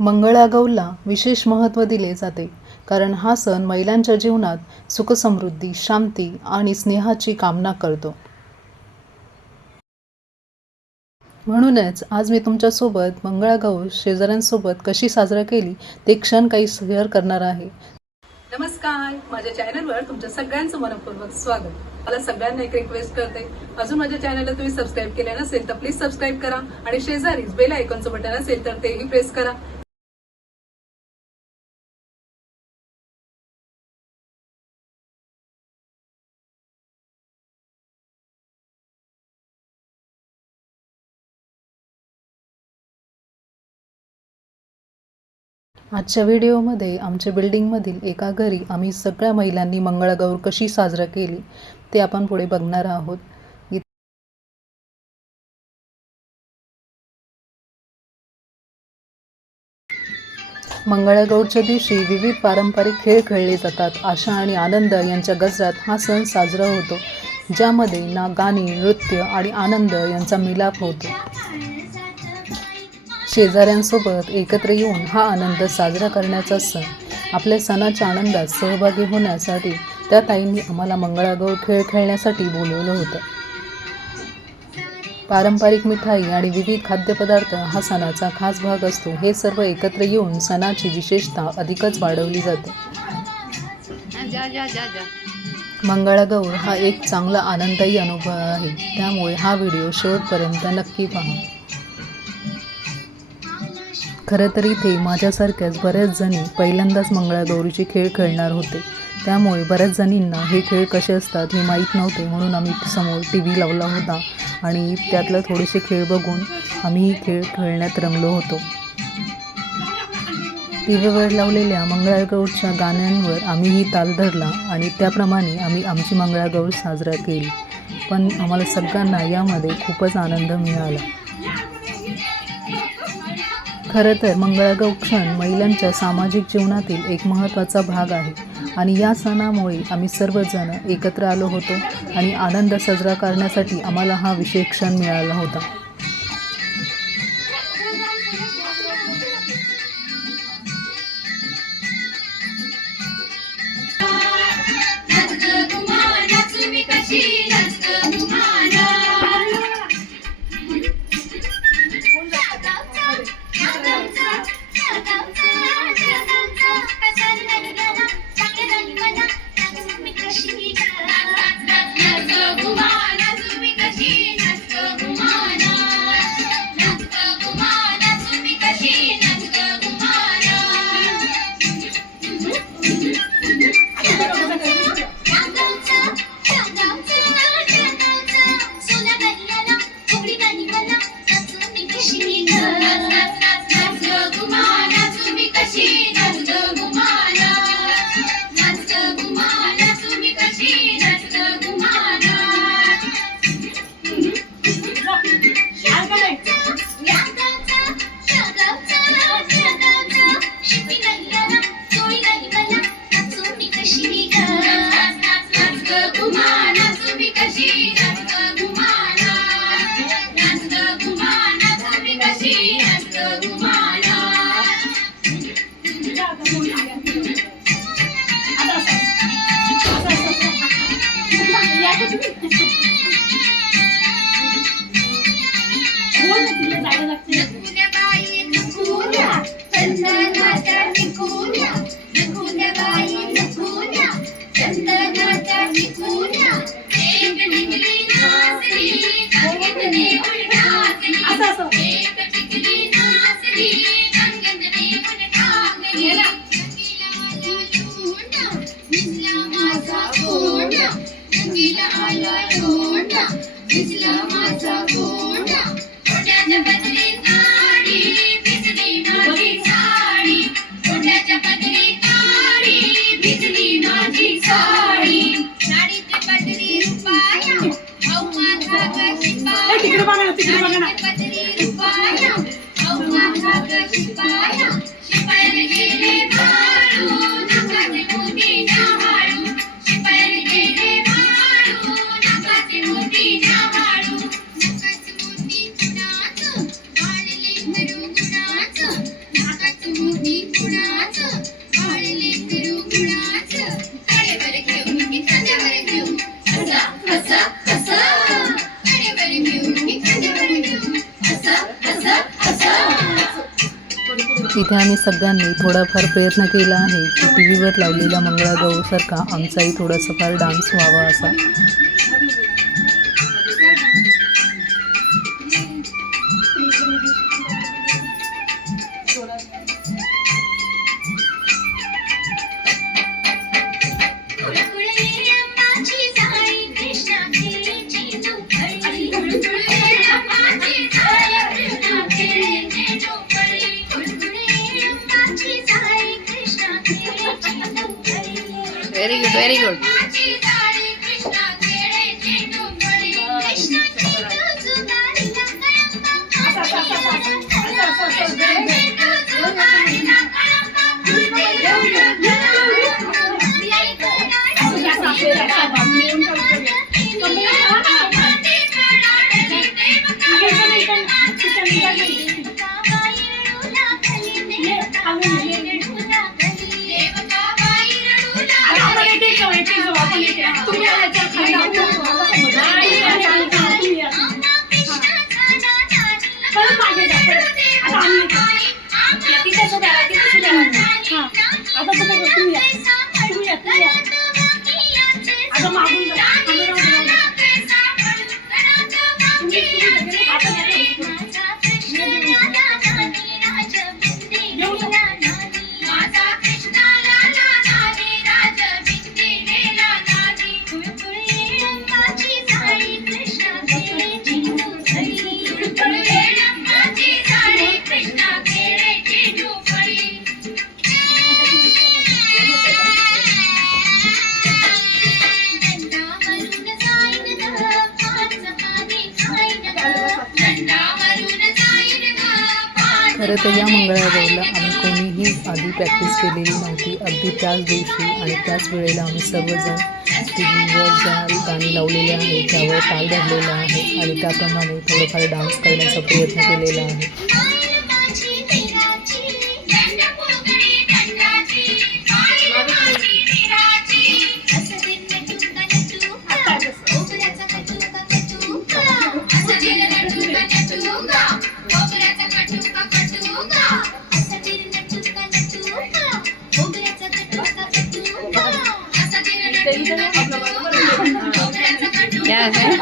मंगळागौरला विशेष महत्त्व दिले जाते कारण हा सण महिलांच्या जीवनात सुखसमृद्धी शांती आणि स्नेहाची कामना करतो. म्हणूनच आज मी तुमच्यासोबत मंगळागौर शेजाऱ्यांसोबत कशी साजरा केली ते क्षण काही शेअर करणार आहे. नमस्कार माझ्या चॅनलवर तुमच्या सगळ्यांचं मनपूर्वक स्वागत. मला सगळ्यांना एक रिक्वेस्ट करते. अजून माझ्या चॅनलला तुम्ही सबस्क्राईब केले नसेल तर प्लीज सबस्क्राईब करा आणि शेजारीच बेल आयकॉनचं बटन असेल तर तेही प्रेस करा. आजच्या व्हिडिओमध्ये आमच्या बिल्डिंगमधील एका घरी आम्ही सगळ्या महिलांनी मंगळागौर कशी साजरा केली ते आपण पुढे बघणार आहोत. मंगळागौरच्या दिवशी विविध पारंपरिक खेळ खेळले जातात. आशा आणि आनंद यांच्या गजरात हा सण साजरा होतो ज्यामध्ये ना गाणी नृत्य आणि आनंद यांचा मिलाप होतो. शेजाऱ्यांसोबत एकत्र येऊन हा आनंद साजरा करण्याचा सण आपल्या सणाच्या आनंदात सहभागी होण्यासाठी त्या ताईंनी आम्हाला मंगळागौर खेळ खेळण्यासाठी बोलवलं होतं. पारंपरिक मिठाई आणि विविध खाद्यपदार्थ हा सणाचा खास भाग असतो. हे सर्व एकत्र येऊन सणाची विशेषता अधिकच वाढवली जाते. मंगळागौर हा एक चांगला आनंददायी अनुभव आहे. त्यामुळे हा व्हिडिओ शेवटपर्यंत नक्की पहा. खरं तर इथे माझ्यासारख्याच बऱ्याच जणी पहिल्यांदाच मंगळागौरीचे खेळ खेळणार होते. त्यामुळे बऱ्याच जणींना हे खेळ कसे असतात हे माहीत नव्हते म्हणून आम्ही समोर टी व्ही लावला होता आणि त्यातले थोडेसे खेळ बघून आम्ही ही खेळ खेळण्यात रमलो होतो. टी व्हीवर लावलेल्या मंगळागौरच्या गाण्यांवर आम्हीही ताल धरला आणि त्याप्रमाणे आम्ही आमची मंगळागौर साजरा केली. पण आम्हाला सगळ्यांना यामध्ये खूपच आनंद मिळाला. खरं तर मंगळागौर क्षण महिलांच्या सामाजिक जीवनातील एक महत्त्वाचा भाग आहे. आणि या सणामुळे आम्ही सर्वजण एकत्र आलो होतो आणि आनंद साजरा करण्यासाठी आम्हाला हा विशेष क्षण मिळाला होता. 아싸 아싸 सगळ्यांनी थोडाफार प्रयत्न केला आहे. की टी व्हीवर लावलेला मंगळागौरसारखा आमचाही थोडासा फार डान्स व्हावा असा. खरं तर या मंगळागौरला आम्ही कोणीही आधी प्रॅक्टिस केलेली नव्हती. अगदी त्याच दिवशी आणि त्याच वेळेला आम्ही सर्वजण टी व्हीवर ज्या गाणी लावलेली आहे त्यावर ताल धरलेला आहे आणि त्याप्रमाणे थोडंफार डान्स करण्याचा प्रयत्न केलेला आहे. आम्ही,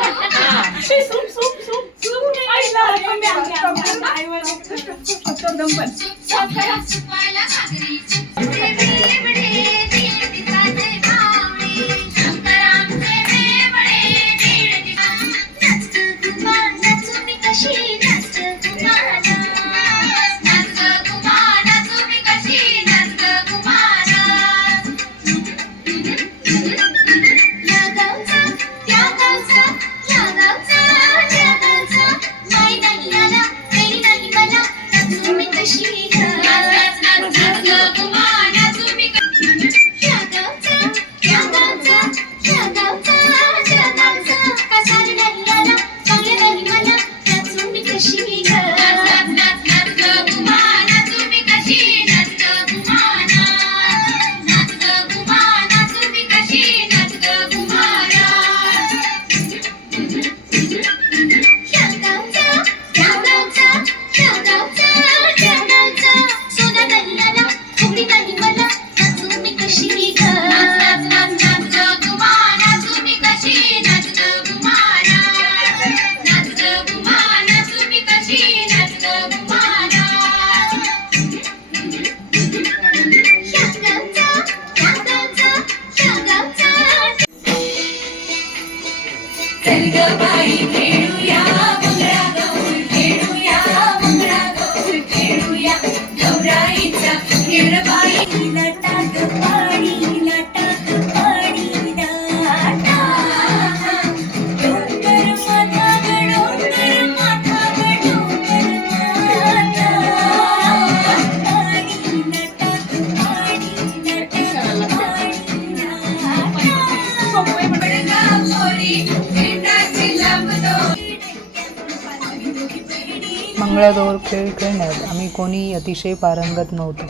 आम्ही, खेळ खेळण्यात आम्ही कोणीही अतिशय पारंगत नव्हतो.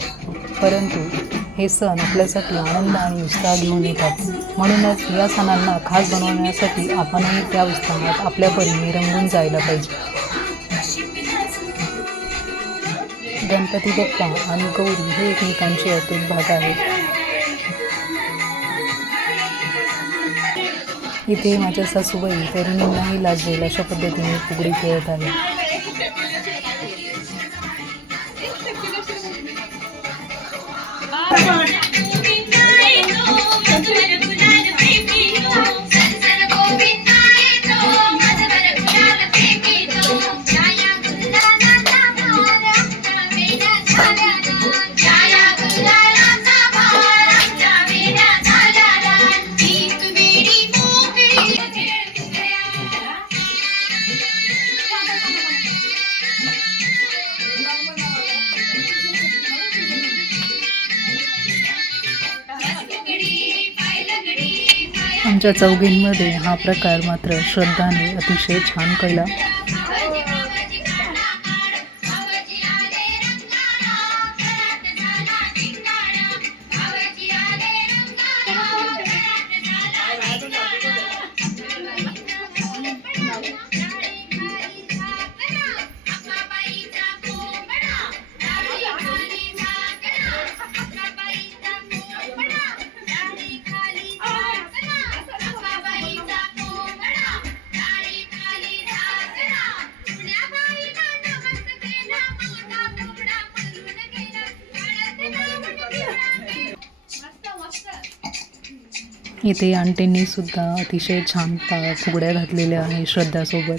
परंतु हे सण आपल्यासाठी आनंद आणि उत्साह घेऊन येतात. म्हणूनच या सणांना खास बनवण्यासाठी आपणही त्या उत्साहात आपल्या परीने रंगून जायला पाहिजे. गणपती बाप्पा आणि गौरी हे एकमेकांचे अतूट भाग आहेत. इथे माझ्या सासूबाई तरुणींनाही लाजवेल अशा पद्धतीने फुगडी खेळत आहे आमच्या चौघींमध्ये हा प्रकार मात्र श्रद्धाने अतिशय छान कळला. इथे आंटींनी सुद्धा अतिशय छान फुगड्या घातलेल्या आहे श्रद्धासोबत.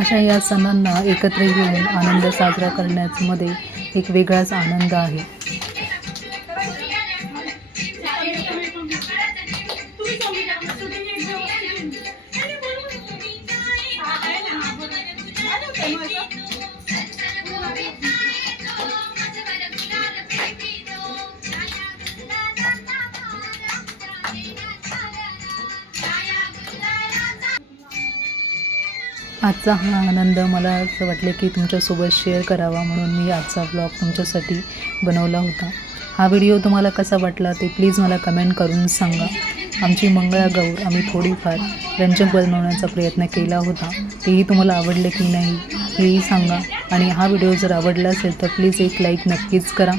अशा या सणांना एकत्र येऊन आनंद साजरा करण्यामध्ये एक वेगळाच आनंद आहे. आजचा हा आनंद मला असं वाटलं की तुमच्यासोबत शेअर करावा म्हणून मी आजचा ब्लॉग तुमच्यासाठी बनवला होता. हा व्हिडिओ तुम्हाला कसा वाटला ते प्लीज मला कमेंट करून सांगा. आमची मंगळागौर आम्ही थोडीफार रंजक बनवण्याचा प्रयत्न केला होता. तेही तुम्हाला आवडले की नाही हेही सांगा. आणि हा व्हिडिओ जर आवडला असेल तर प्लीज एक लाईक नक्कीच करा.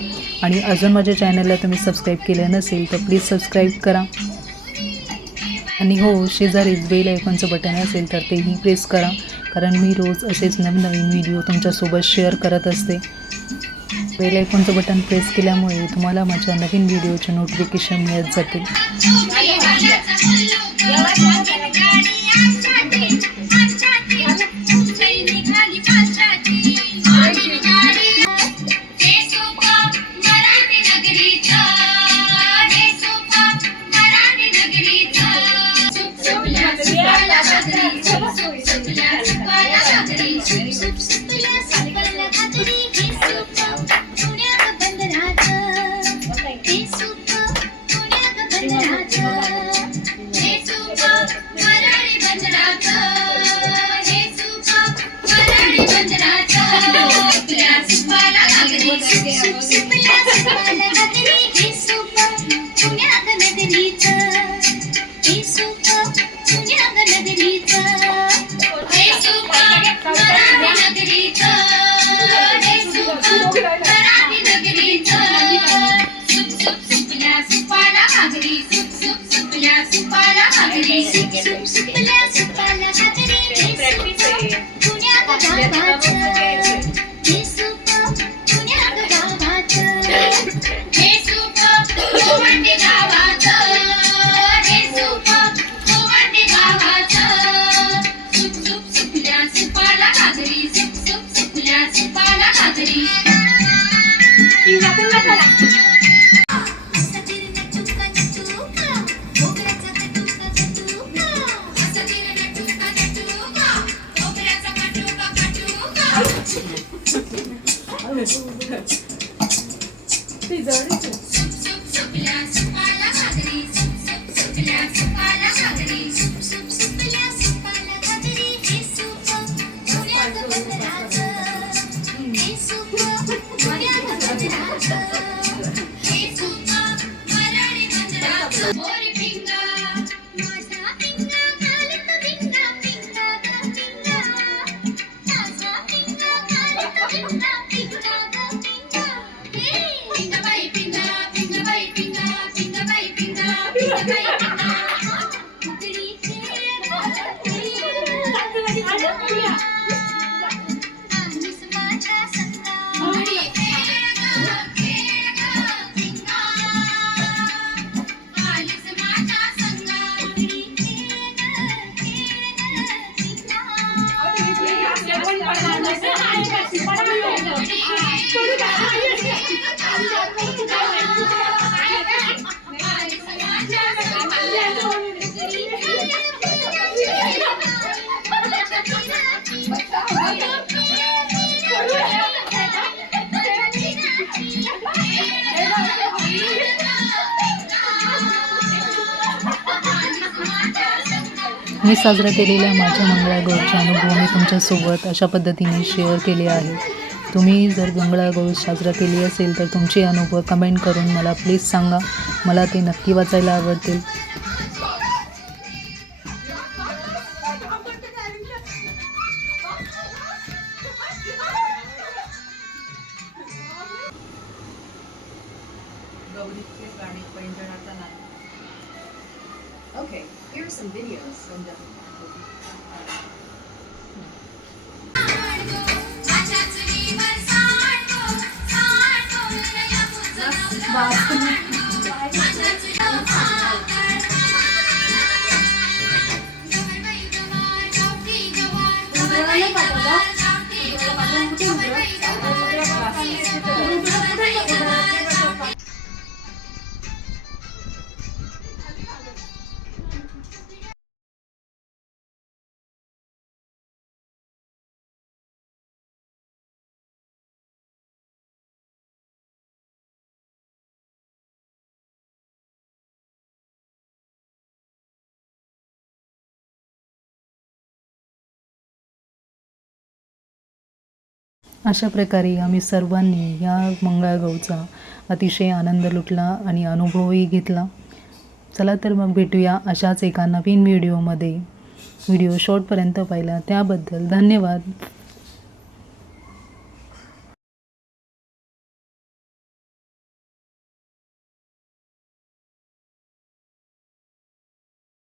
आणि अजून माझ्या चॅनलला तुम्ही सबस्क्राईब केलं नसेल तर प्लीज सबस्क्राईब करा. आणि हो शेजारी बेल आयकॉनचं बटन असेल तर तेही प्रेस करा. कारण मी रोज असेच नवीन नवीन व्हिडिओ तुमच्यासोबत शेअर करत असते. बेल आयकॉनचं बटन प्रेस केल्यामुळे तुम्हाला माझ्या नवीन व्हिडिओचे नोटिफिकेशन मिळत जातील. मी साजरा केलेल्या माझ्या मंगळागौरचे अनुभव मी तुमच्यासोबत अशा पद्धतीने शेअर केले आहे. तुम्ही जर मंगळागौर साजरा केली असेल तर तुमचे अनुभव कमेंट करून मला प्लीज सांगा. मला ते नक्की वाचायला आवडतील. अशा प्रकारे आम्ही सर्वांनी या मंगळागौरचा अतिशय आनंद लुटला आणि अनुभवही घेतला. चला तर मग भेटूया अशाच एका नवीन व्हिडिओमध्ये. व्हिडिओ शॉर्टपर्यंत पाहिला. त्याबद्दल धन्यवाद.